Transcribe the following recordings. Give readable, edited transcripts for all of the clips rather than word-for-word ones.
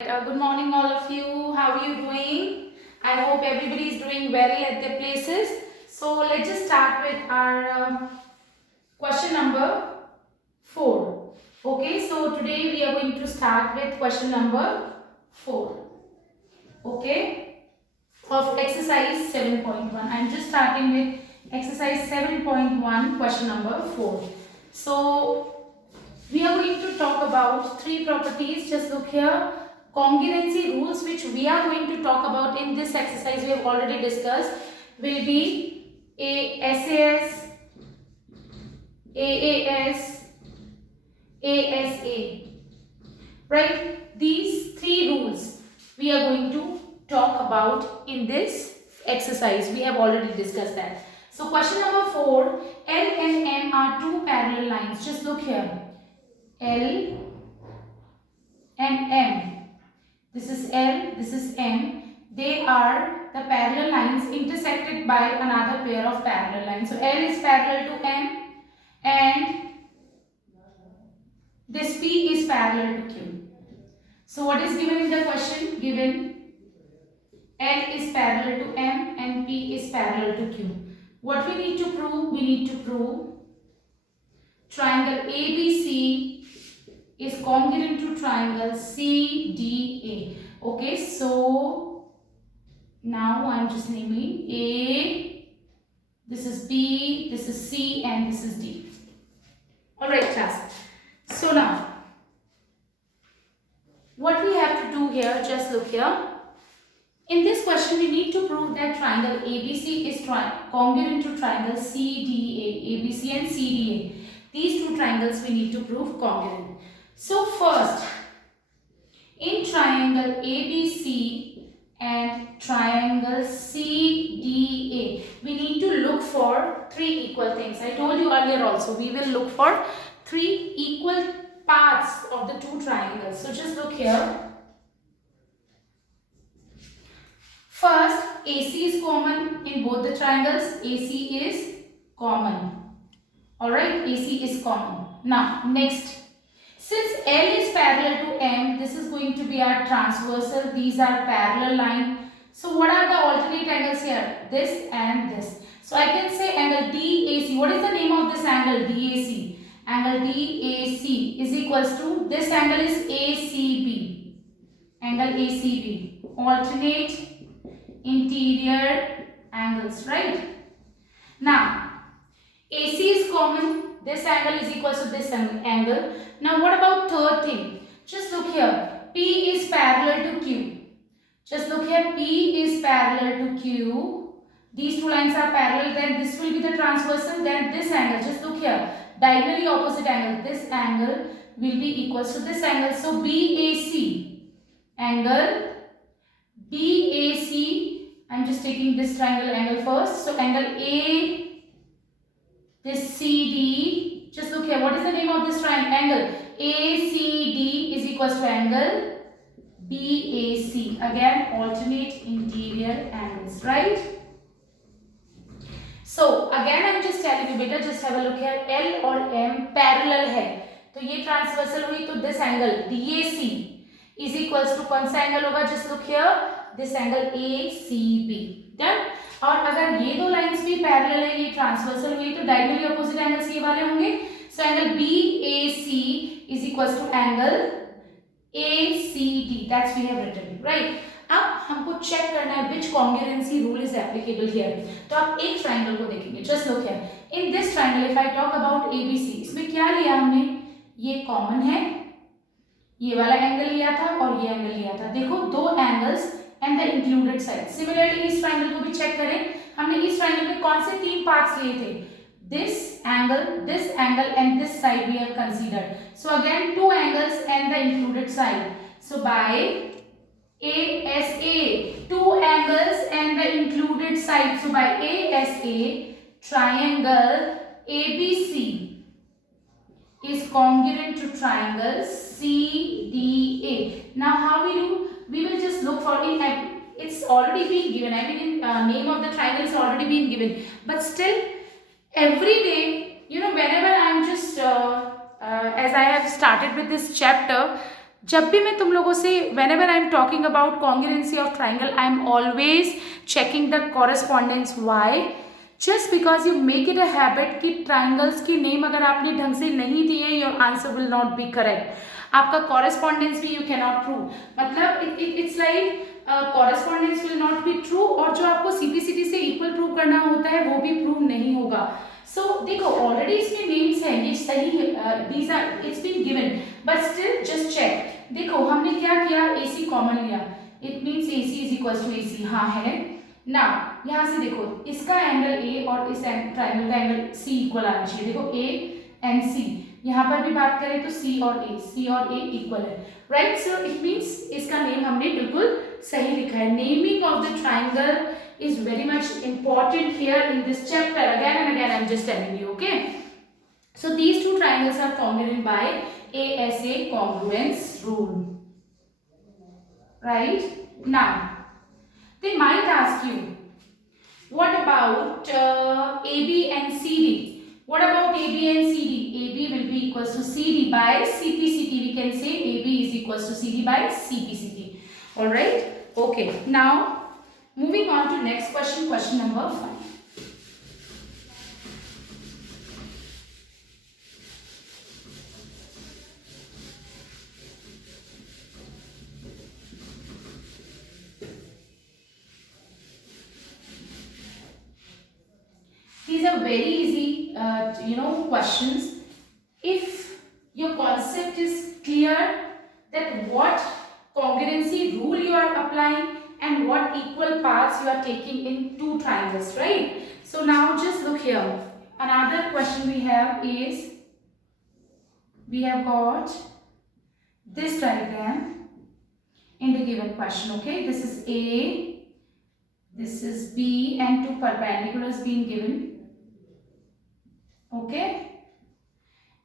Good morning, all of you. How are you doing? I hope everybody is doing well at their places. So let's just start with our question number 4. Okay, so today we are going to start with question number 4. Okay, of exercise 7.1. I'm just starting with exercise 7.1, question number 4. So we are going to talk about 3 properties. Just look here. Congruency rules, which we are going to talk about in this exercise, we have already discussed, will be SAS, AAS, ASA. Right? These 3 rules we are going to talk about in this exercise. We have already discussed that. So question number 4, L and M are 2 parallel lines. Just look here. L and M. This is L, this is M. They are the parallel lines intersected by another pair of parallel lines. So L is parallel to M and this P is parallel to Q. So what is given in the question? Given L is parallel to M and P is parallel to Q. What we need to prove? We need to prove triangle ABC is congruent to triangle CDA. Okay, so now I am just naming A, this is B, this is C, and this is D. Alright, class. So now, what we have to do here, just look here. In this question, we need to prove that triangle ABC is congruent to triangle CDA. ABC and CDA. These 2 triangles we need to prove congruent. So first, in triangle ABC and triangle CDA, we need to look for 3 equal things. I told you earlier also, we will look for 3 equal parts of the 2 triangles. So just look here. First, AC is common in both the triangles. AC is common. Alright, AC is common. Now, next. Since L is parallel to M, this is going to be our transversal. These are parallel line. So what are the alternate angles here? This and this. So I can say angle DAC. What is the name of this angle? DAC. Angle DAC is equals to, this angle is ACB. Angle ACB. Alternate interior angles, right? Now, AC is common. This angle is equal to this angle. Now what about third thing? Just look here. P is parallel to Q. Just look here. P is parallel to Q. These 2 lines are parallel. Then this will be the transversal. Then this angle. Just look here. Diagonally opposite angle. This angle will be equal to this angle. So BAC. Angle BAC. I'm just taking this triangle angle first. So angle A. This CD, just look here, what is the name of this triangle? Angle ACD is equals to angle BAC. Again, alternate interior angles, right? So, again I'm just telling you, beta, just have a look here. L or M parallel है, तो ये transversal हुई, तो this angle DAC is equals to कौन सा angle होगा? Just look here, this angle ACB. Done? और अगर ये 2 लाइंस भी पैरेलल है, ये ट्रांसवर्सल हुई, तो डायगोनली अपोजिट एंगल्स ये वाले होंगे. So angle BAC is equals to angle ACD. That's we have written, right. अब हमको चेक करना है which congruency rule is applicable here. तो आप एक ट्राइंगल को देखेंगे. Just look here. In this triangle if I talk about ABC, इसमें क्या लिया हमने? ये कॉमन है, ये वाला एंगल लिया था और ये एंगल लिया था. देखो 2 angles and the included side. Similarly, इस ट्राइंगल को भी चेक करें. हमने इस ट्राइंगल में कौन से 3 पार्ट्स लिए थे? This angle and this side we have considered. So again 2 angles and the included side. So by ASA, 2 angles and the included side. So by ASA, triangle ABC is congruent to triangle CDA. Now how we do? We will just look for it. It's already been given. I mean, name of the triangle is already been given. But still, every day, whenever I'm just, as I have started with this chapter, जब भी मैं तुम लोगों से whenever I am talking about congruency of triangle, I am always checking the correspondence. Why? Just because you make it a habit कि triangles की नेम अगर आपने ढंग से नहीं दिए, your answer will not be correct. आपका correspondence भी you cannot prove. मतलब it's like correspondence will not be true, और जो आपको CPCT से equal prove करना होता है वो भी prove नहीं होगा. So देखो already इसमें names हैं, ये सही these are it's been given, but still just check. देखो हमने क्या किया, AC कॉमन लिया, it means AC is equal to AC. हाँ है ना. यहाँ से देखो इसका एंगल A और इस ट्राइंगल का एंगल C इक्वल आना चाहिए. देखो A एंड C, यहाँ पर भी बात करें तो C और A इक्वल है, राइट. सो इट मीन्स इसका नेम हमने बिल्कुल सही लिखा है. Naming of the triangle is very much important here in this chapter. Again and again I'm just telling you, okay. So these two triangles are congruent by ASA congruence rule, right? Now they might ask you, what about AB and CD? What about AB and CD? AB will be equals to CD by CPCT. We can say AB is equals to CD by CPCT. All right, okay. Now moving on to next question, question number 5. These are very easy, questions. If your concept is clear that what congruency rule you are applying and what equal parts you are taking in two triangles, right? So now just look here. Another question we have is, we have got this diagram in the given question, okay? This is A, this is B, and two perpendiculars being given, okay?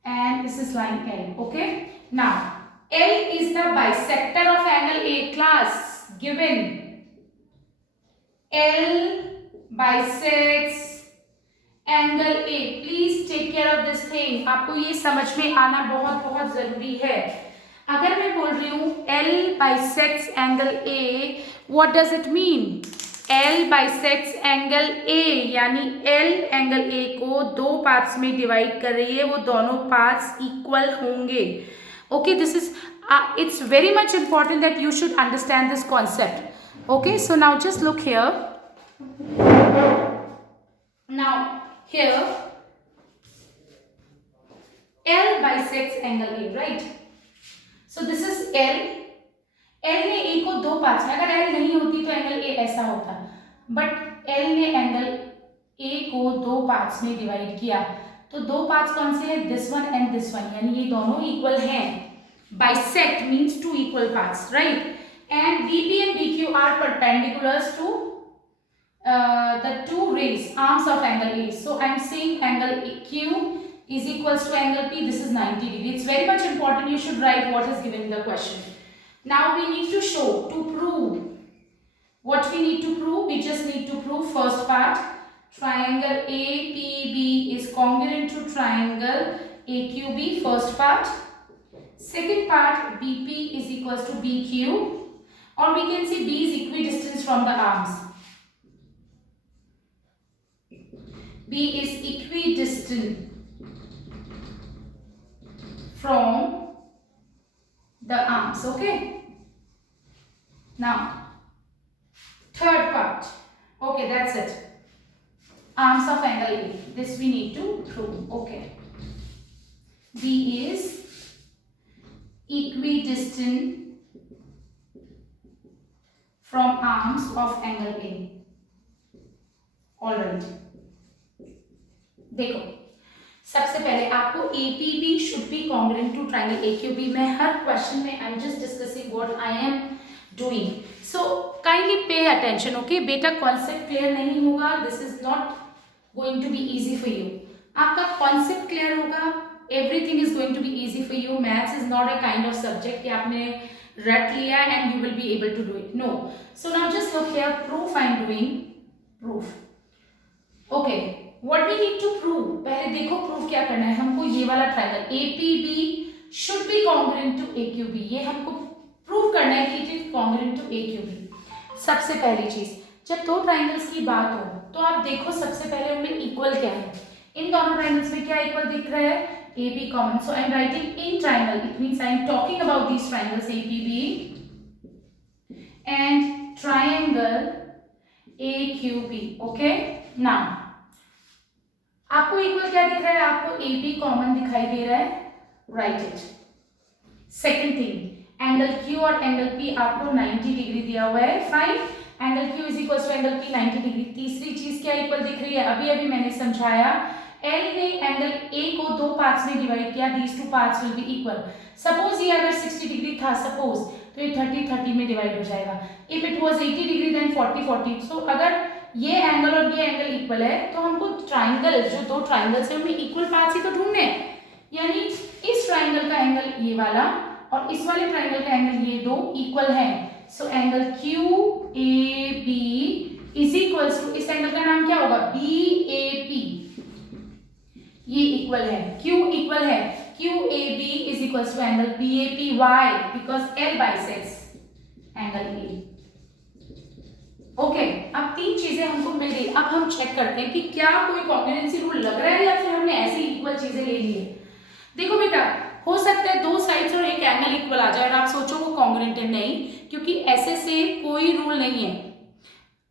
And this is line L, okay? Now L is the bisector of angle A. Class, given L bisects angle A. Please take care of this thing. आपको ये समझ में आना बहुत बहुत जरूरी है. अगर मैं बोल रही हूँ L bisects angle A, what does it mean? L bisects angle A यानी L एंगल A को दो पार्ट्स में डिवाइड कर रही है, वो दोनों पार्ट्स इक्वल होंगे. Okay, this is it's very much important that you should understand this concept. Okay, so now just look here. Now here L bisects angle A, right? So this is L. L ने A को दो पार्ट्स में, अगर L नहीं होती तो angle A ऐसा होता, बट L ने एंगल A को दो पार्ट्स में डिवाइड किया, तो दो पार्ट्स कौन से हैं? This one and this one, यानी ये दोनों इक्वल हैं. Bisect means two equal parts, right? And BP and BQ are perpendiculars to the two rays, arms of angle A. So I am saying angle Q is equals to angle P. This is 90 degree. It's very much important. You should write what is given in the question. Now we need to show, to prove. What we need to prove? We just need to prove first part. Triangle APB is congruent to triangle AQB. First part. Second part, BP is equals to BQ, or we can say B is equidistant from the arms. B is equidistant from the arms, okay? Now, third part, okay, that's it. Arms of angle A, this we need to prove, okay? B is equidistant from arms of angle A. Alright. देखो सबसे पहले आपको APB should be congruent to triangle AQB. मैं हर क्वेश्चन में I am just discussing what I am doing. So kindly pay attention, okay? बेटा concept clear नहीं होगा, this is not going to be easy for you. आपका concept clear होगा, everything is going to be easy for you. Maths is not a kind of subject कि आपने रट लिया and you will be able to do it. No. So now just look here. Proof I am doing. Proof. Okay. What we need to prove? पहले देखो proof क्या करना है हमको. ये वाला triangle APB should be congruent to AQB. ये हमको प्रूव करना है कि it is congruent to AQB। सबसे पहली चीज, जब दो ट्राइंगल्स की बात हो तो आप देखो सबसे पहले उनमें इक्वल क्या है। इन दोनों ट्राइंगल्स में क्या इक्वल दिख रहा है? AB common. So I am writing in triangle, it means I am talking about these triangles APB and triangle AQB। Okay, now आपको इक्वल क्या दिख रहा है? आपको AB कॉमन दिखाई दे रहा है, right it. Second thing, angle Q और एंगल P आपको 90 डिग्री दिया हुआ है, fine. Angle Q is equal to angle P 90 degree. तीसरी चीज क्या इक्वल दिख रही है? अभी अभी मैंने समझाया, L ने एंगल A को दो पार्ट्स में डिवाइड किया, these two parts will be equal. Suppose ये अगर 60 डिग्री था सपोज, तो ये 30 30 में डिवाइड हो जाएगा। If it was 80 degree then 40 40। So अगर ये एंगल और ये एंगल इक्वल है तो हमको ट्राइंगल, जो दो ट्राइंगल्स है उनमें इक्वल पार्ट्स ही तो ढूंढने हैं। यानी इस ट्राइंगल का एंगल ये वाला और इस वाले ट्राइंगल का एंगल ये दो इक्वल है। So angle QAB is equals to, इस एंगल का नाम क्या होगा? BAP। ये इक्वल है, Q इक्वल है, QAB is equals to angle BAP। Why? Because L bisects angle A। Okay, अब तीन चीजें हमको मिल गई। अब हम चेक करते हैं कि क्या कोई कॉन्ग्रुएंसी रूल लग रहा है या फिर हमने ऐसी इक्वल चीजें ले ली है। देखो बेटा, हो सकता है दो साइड्स और एक एंगल इक्वल आ जाए और आप सोचो वो कॉन्ग्रुएंट है, नहीं, क्योंकि ऐसे से कोई रूल नहीं है।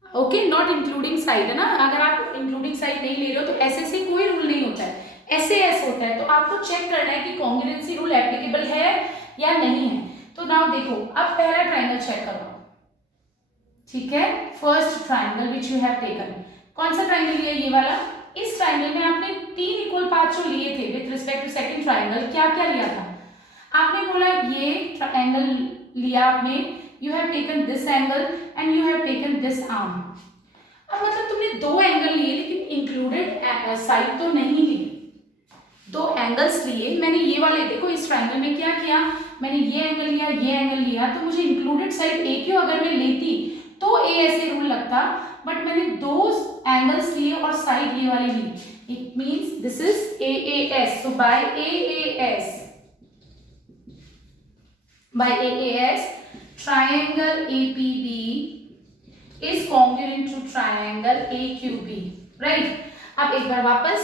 ओके, नॉट इंक्लूडिंग साइड है ना, अगर आप इंक्लूडिंग साइड नहीं ले रहे हो तो ऐसे से कोई रूल नहीं होता है, ऐसे ऐसे होता है। तो आपको चेक करना है कि कॉन्ग्रुएंसी रूल एप्लीकेबल है या नहीं है। तो नाउ देखो, अब पहला ट्राइंगल चेक करो, ठीक है। First triangle which you have taken, कौन सा ट्राइंगल लिया? ये वाला। इस ट्राइंगल में आपने तीन इक्वल पार्ट जो लिए थे with respect to second triangle, क्या क्या लिया था? आपने बोला ये एंगल लिया आपने, you have taken this angle and you have taken this arm. अब मतलब तुमने दो एंगल लिए लेकिन इंक्लूडेड साइड तो नहीं ली। दो एंगल्स लिए, मैंने ये वाले, देखो इस ट्राइंगल में क्या किया, मैंने ये एंगल लिया, ये एंगल लिया, तो मुझे इंक्लूडेड साइड AQ अगर मैं लेती तो A ऐसे रूल लगता, बट मैंने दो एंगल्स लिए और साइड ये वाले ली। It means this is AAS। So by AAS triangle APB is congruent to triangle AQB, right? अब एक बार वापस,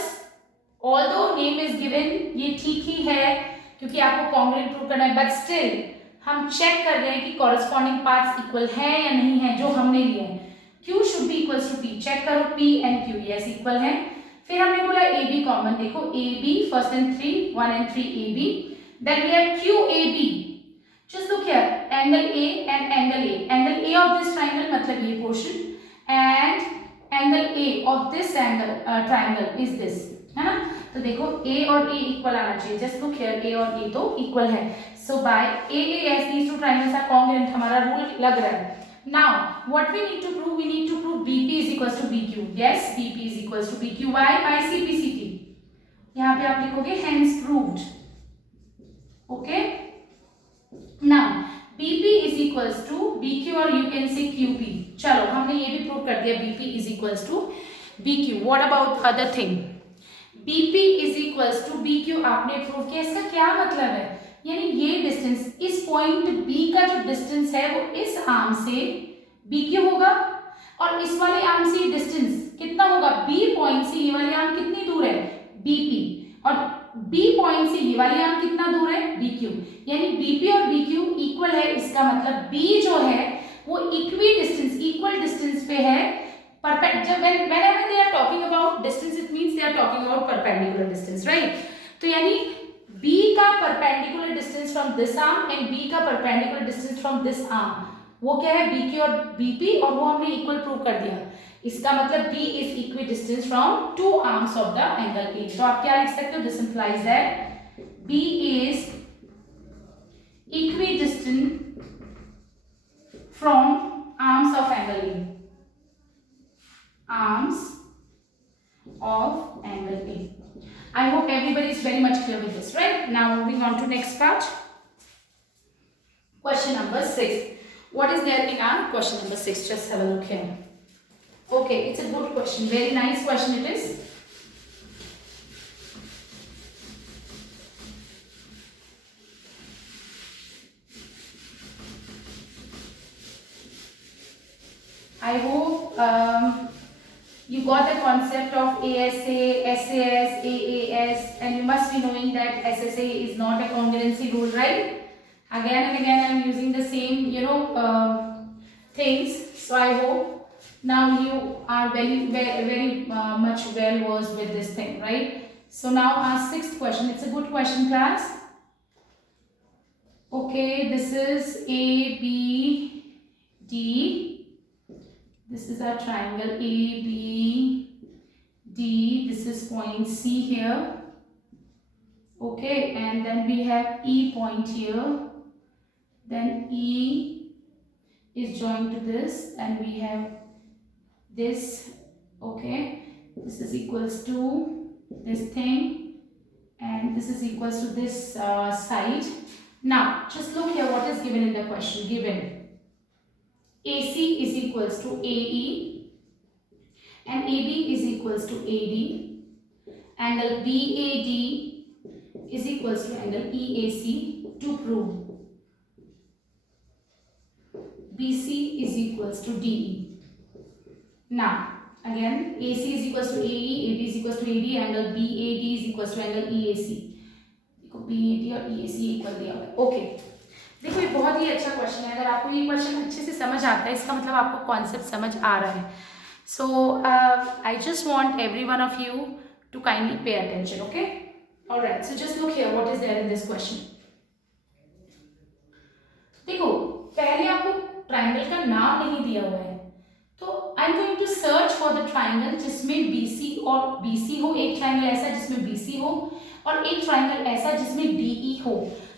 although name is given, ये ठीक ही है क्योंकि आपको congruent प्रूव करना है, बट स्टिल हम चेक कर रहे हैं कि कॉरेस्पॉन्डिंग पार्ट्स इक्वल है या नहीं है जो हमने लिए हैं। Q should be equals to P, check करो P and Q yes equal है। फिर हमने बोला AB कॉमन, देखो AB first and 3 1 and 3 AB, then we have QAB। Just look here, angle A and angle A, angle A of this triangle मतलब ये portion and angle A of this angle triangle is this, है ना। तो देखो A और A equal आना चाहिए, just look here A और A तो इक्वल है। So by AAS these two triangles are congruent, हमारा रूल लग रहा है। Now what we need to prove? We need to prove BP is equals to BQ. Yes, BP is equals to BQ. Why? By CPCT. यहाँ पे आप लिखोगे hence proved. Okay. Now BP is equals to BQ और you can say QP. चलो हमने ये भी प्रूव कर दिया, BP is equals to BQ. What about other thing? BP is equals to BQ आपने प्रूव किया। इसका क्या मतलब है? यानी ये डिस्टेंस, इस पॉइंट B का जो डिस्टेंस है वो इस आर्म से BQ होगा और इस वाले आर्म से डिस्टेंस कितना होगा? B पॉइंट से ये वाली आर्म कितनी दूर है? BP। और B पॉइंट से ये वाली आर्म कितना दूर है? BQ। यानी BP और BQ इक्वल है, इसका मतलब B जो है वो इक्वी डिस्टेंस, इक्वल डिस्टेंस पे है। Whenever they are talking about distance, it means they are talking about perpendicular distance, right? तो यानी B का perpendicular distance from this arm and B का perpendicular distance from this arm, वो क्या है? BQ और BP, और वो हमने इक्वल प्रूव कर दिया। इसका मतलब B is equidistant from two arms of the angle A। तो आप क्या लिख सकते हो? This implies that B is equidistant from arms of angle A, arms of angle A. I hope everybody is very much clear with this, right? Now moving on to next part. Question number 6. What is there in our question number 6? Just have a look here. Okay, it's a good question. Very nice question it is. I hope you got the concept of ASA, SAS, AAS, and you must be knowing that SSA is not a congruency rule, right? Again and again I am using the same, things. So I hope now you are very much well versed with this thing, right? So now our sixth question. It's a good question, class. Okay, this is A, B, D. This is our triangle A, B, D. This is point C here. Okay, and then we have E point here. Then E is joined to this, and we have this. Okay, this is equals to this thing, and this is equals to this side. Now, just look here what is given in the question. Given AC is equals to AE and AB is equals to AD. Angle BAD is equals to angle EAC. To prove BC is equals to DE. Now, again, AC is equals to AE, AB is equals to AD, angle BAD is equals to angle EAC. देखो BAD और EAC equal दिया हुआ है. ओके, देखो ये बहुत ही अच्छा question है. अगर आपको ये क्वेश्चन अच्छे से समझ आता है, इसका मतलब आपको कॉन्सेप्ट समझ आ रहा है. So I just want every one of you to kindly pay attention. Okay, alright. So just look here what is there in this question. देखो, पहले आपको ट्राइंगल का नाम नहीं दिया हुआ है, तो I am going to search for the triangle जिसमें BC और BC हो. एक ट्राइंगल ऐसा जिसमें BC हो और एक ट्राइंगल ऐसा जिसमें DE हो,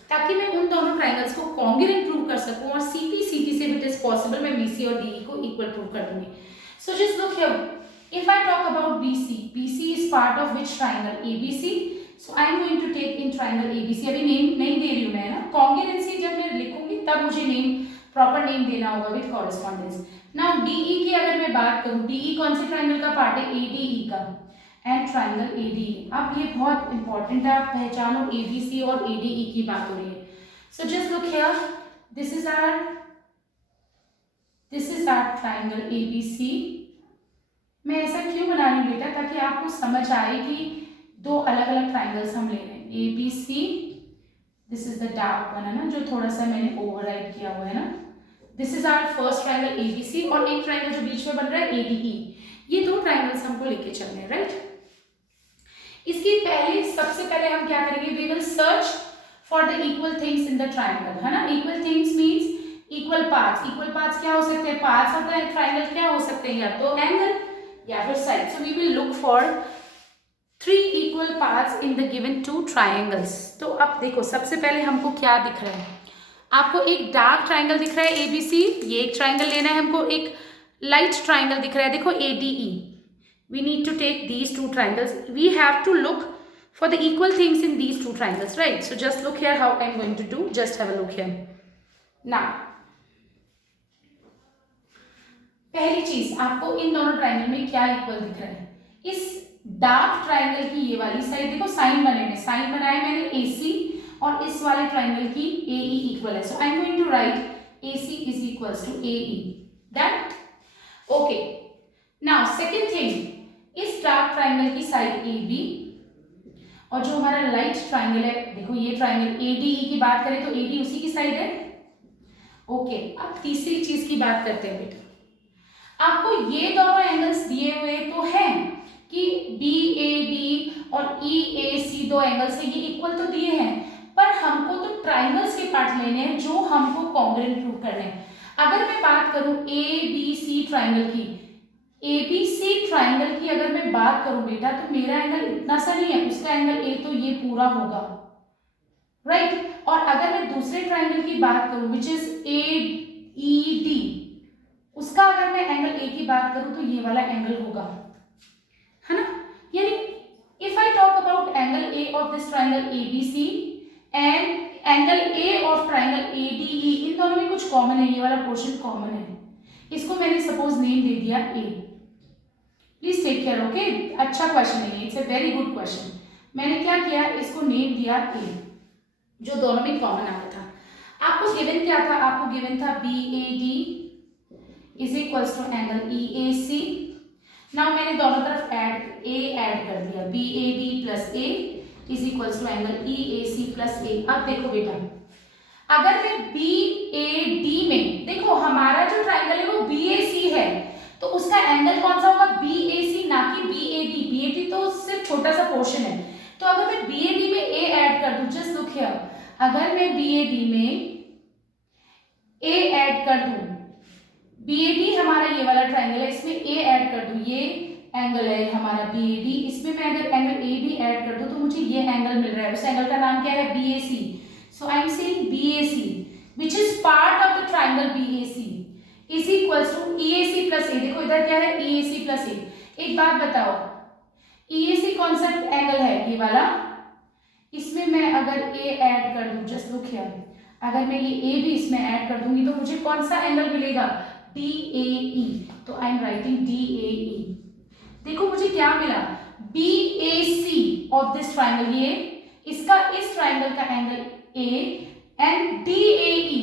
ताकि मैं उन दोनों ट्राइंगल्स को कॉन्ग्रुएंट प्रूव कर सकूं और CP से इट इज पॉसिबल मैं BC और DE को इक्वल प्रूव कर दूंगी. So just look here. If I talk about BC is part of which triangle? ABC. So I am going to take in triangle ABC. अभी name नहीं दे रही हूं मैं, ना. कॉन्ग्रुएंसी जब मैं लिखूंगी तब मुझे नेम, प्रॉपर नेम देना होगा विद कॉरेस्पॉन्डेंस. नाउ DE की अगर मैं बात करूं, DE कौन से ट्राइंगल का पार्ट है? ADE का. And triangle ADE. अब ये बहुत इंपॉर्टेंट है, आप पहचानो ABC और ADE की बात हो रही है. So just look here. This is our triangle ABC. मैं ऐसा क्यों बना रही हूँ बेटा? ताकि आपको समझ आए कि दो अलग अलग ट्राइंगल्स हम ले रहे हैं. ABC, this is the dark one, है ना, जो थोड़ा सा मैंने ओवरराइड किया हुआ है ना. This is our first triangle ABC और एक ट्राइंगल जो बीच में बन रहा है ADE. ये दो ट्राइंगल्स हमको लेके चलने हैं, राइट. इसकी सबसे पहले हम क्या करेंगे? We will search for the equal things in the triangle, है ना. Equal things means equal parts. Equal parts क्या हो सकते हैं? पार्ट्स ऑफ द ट्राइंगल क्या हो सकते हैं? या तो एंगल या फिर side. So we will look for 3 equal parts in the given 2 triangles. तो अब देखो, सबसे पहले हमको क्या दिख रहा है? आपको एक डार्क ट्राइंगल दिख रहा है ABC. ये एक ट्राइंगल लेना है हमको. एक लाइट ट्राइंगल दिख रहा है, देखो ADE. We need to take these 2 triangles. We have to look for the equal things in these 2 triangles, right? So just look here how I'm going to do. Just have a look here. Now, पहली चीज, आपको इन दोनों ट्राइंगल में क्या इक्वल दिख रहा है? इस डार्क ट्राइंगल की ये वाली साइड देखो, साइन बने में, साइन बनाया मैंने AC, और इस वाले ट्राइंगल की AE इक्वल है. So I am going to write AC is equals to AE. That okay. Now second thing, इस डार्क ट्राइंगल की साइड AB और जो हमारा लाइट ट्राइंगल है, देखो ये ट्राइंगल ADE की बात करें तो AD उसी की साइड है. ओके, अब तीसरी चीज की बात करते हैं बेटा. आपको ये दोनों एंगल्स दिए हुए तो हैं कि BAD और EAC दो एंगल्स है, ये इक्वल तो दिए हैं, पर हमको तो ट्राइंगल्स के पार्ट लेने हैं जो हमको कॉन्ग्रुएंट प्रूव करने हैं. अगर मैं बात करूं ABC ट्राइंगल की, ABC ट्राइंगल की अगर मैं बात करूं बेटा, तो मेरा एंगल इतना सा नहीं है, उसका एंगल A तो ये पूरा होगा, राइट. और अगर मैं दूसरे ट्राइंगल की बात करूं विच इज AED, उसका अगर मैं एंगल A की बात करूं तो ये वाला एंगल होगा, है ना. यानी if I talk about angle A of this triangle ABC and angle A of triangle ADE, इन दोनों में कुछ कॉमन है. ये वाला पोर्शन कॉमन है. इसको मैंने सपोज नेम दे दिया A. Please take care. Okay, अच्छा क्वेश्चन है, it's a very good question. मैंने क्या किया, इसको नेम दिया A, जो दोनों में कॉमन आ रहा था. आपको गिवन क्या था? आपको गिवन था BAD is equals to angle E A C. Now मैंने दोनों तरफ ऐड कर दिया, B A B plus A is equals to angle E A C plus A. अब देखो बेटा, अगर मैं बी ए डी में, देखो हमारा जो ट्राइंगल है वो बी ए सी है, तो उसका एंगल कौन सा होगा, बी ए सी, ना कि B A D. B A D तो सिर्फ छोटा सा पोर्शन है, तो अगर मैं बी ए डी में ए ऐड कर दूं, जस्ट लुक हियर, अगर मैं बी ए डी में ए ऐड कर दूं, बी ए डी हमारा ये वाला ट्राइंगल है, इसमें ए ऐड कर दूं, ये एंगल है हमारा बी ए डी, इसमें मैं अगर एंगल ए भी ऐड कर दूं तो मुझे ये एंगल मिल रहा है। उस एंगल का नाम क्या है, B A C. So I am saying B A C which is part of the triangle B A C is equals to E A C plus A. देखो इधर क्या है, ई ए सी प्लस ए। एक बात बताओ, ई ए सी कौन सा एंगल है, ये वाला, इसमें मैं अगर ए ऐड कर दूं, जस्ट लुक हियर, अगर मैं ये ए भी इसमें ऐड कर दूंगी तो मुझे कौन सा एंगल मिलेगा, डी ए ई। तो I am writing D A E. देखो मुझे क्या मिला, B A C of this triangle, ये इसका इस ट्राइंगल का angle A, and D A E,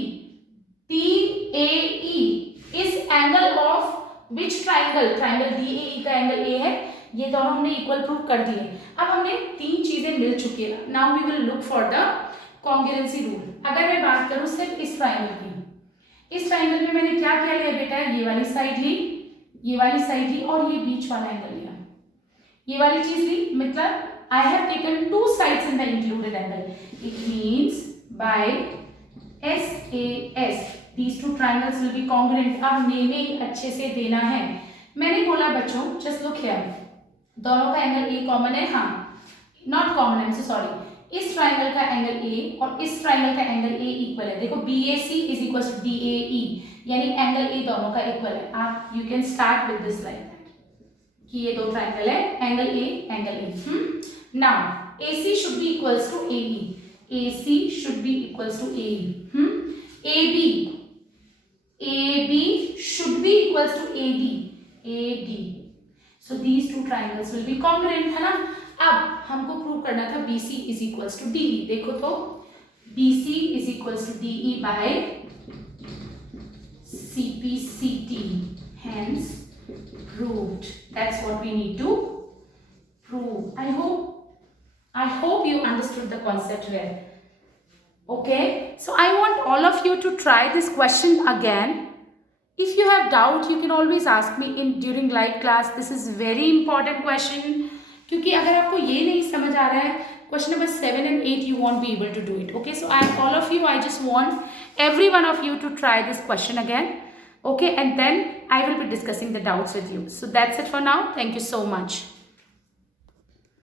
D A E is angle of which triangle, triangle D A E का angle ए है। ये दोनों हमने इक्वल प्रूव कर दिए। अब हमने तीन चीजें मिल चुकी है। Now we will look for the congruency rule. अगर मैं बात करूं सिर्फ इस ट्राइंगल की, इस ट्राइंगल में मैंने क्या क्या लिया बेटा, ये वाली साइड ली, ये वाली साइड ली, और ये बीच वाला एंगल लिया, ये वाली चीज ली, मतलब I have taken two sides in the included angle. It means by SAS these two triangles will be congruent. अब नेमिंग अच्छे से देना है। मैंने बोला बच्चों, just look here, दोनों का एंगल ए कॉमन है, हाँ not common, I am sorry, इस ट्राइंगल का एंगल ए और इस ट्राइंगल का एंगल ए इक्वल है। देखो B A C is equal to D A E, यानी एंगल ए दोनों का इक्वल है। आप you can start with this like that कि ये दो ट्राइंगल है, angle A. Now AC should be equals to AE. AC should be equals to AE. AB should be equals to AD. AD. So these two triangles will be congruent, है ना। अब हमको प्रूव करना था BC is equals to DE। देखो तो BC is equals to DE by CPCT. Hence proved. That's what we need to prove. I hope you understood the concept well. Okay, so I want all of you to try this question again. If you have doubt, you can always ask me in during live class. This is very important question. क्योंकि अगर आपको ये नहीं समझ आ रहा है, question number 7 and 8 you won't be able to do it. Okay, so all of you, I just want every one of you to try this question again. Okay, and then I will be discussing the doubts with you. So that's it for now. Thank you so much.